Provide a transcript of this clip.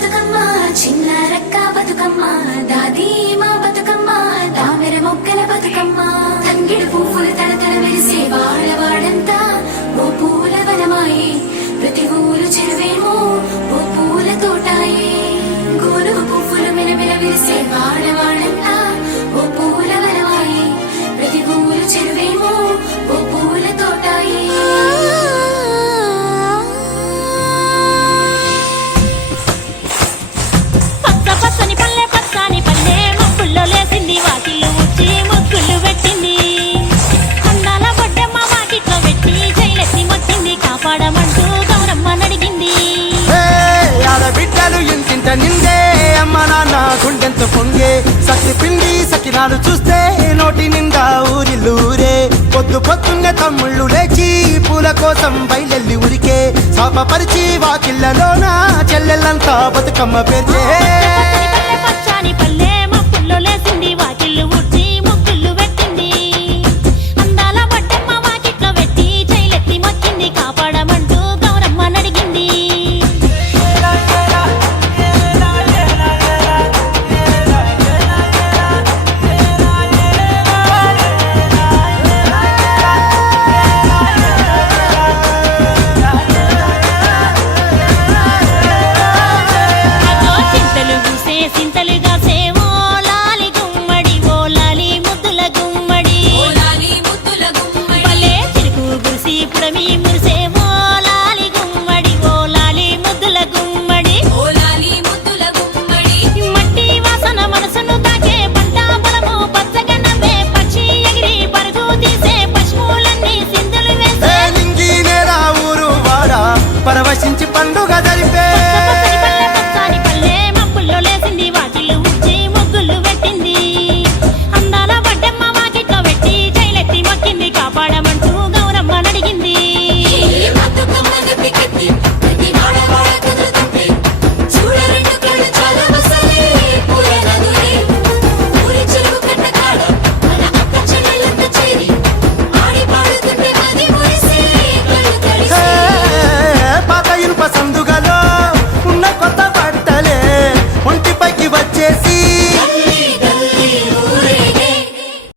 బతుకమ్మ చిన్న రక్క బతుకమ్మ దాది మా బతుకమ్మ దామెర మొక్కల బతుకమ్మ తంగిడు పువ్వులు తడతడ మెరిసే వాడవాడంతా ఓ పూల వనమాయే ప్రతి ఊరు చెరువేమో ఓ పూల తోటాయే గోనుగు పువ్వులు మెలమెల విరిసే వాడవాడంతా ఓ పూల వనమాయే ప్రతి ఊరు చెరువేమో ఓ పూల తోటాయే నిందే అమ్మ నాన్న గుండెంత పొంగే సత్తి పిండి సకినాలు చూస్తే నోటి నిండా ఊరిల్లూరే పొద్దు పొద్దున్నే తమ్ముళ్ళు లేచి పూల కోసం బయలెల్లి ఉరికే శాపపరిచి వాకిళ్ళలోన చెల్లెళ్ళంతా బతుకమ్మ పేర్చే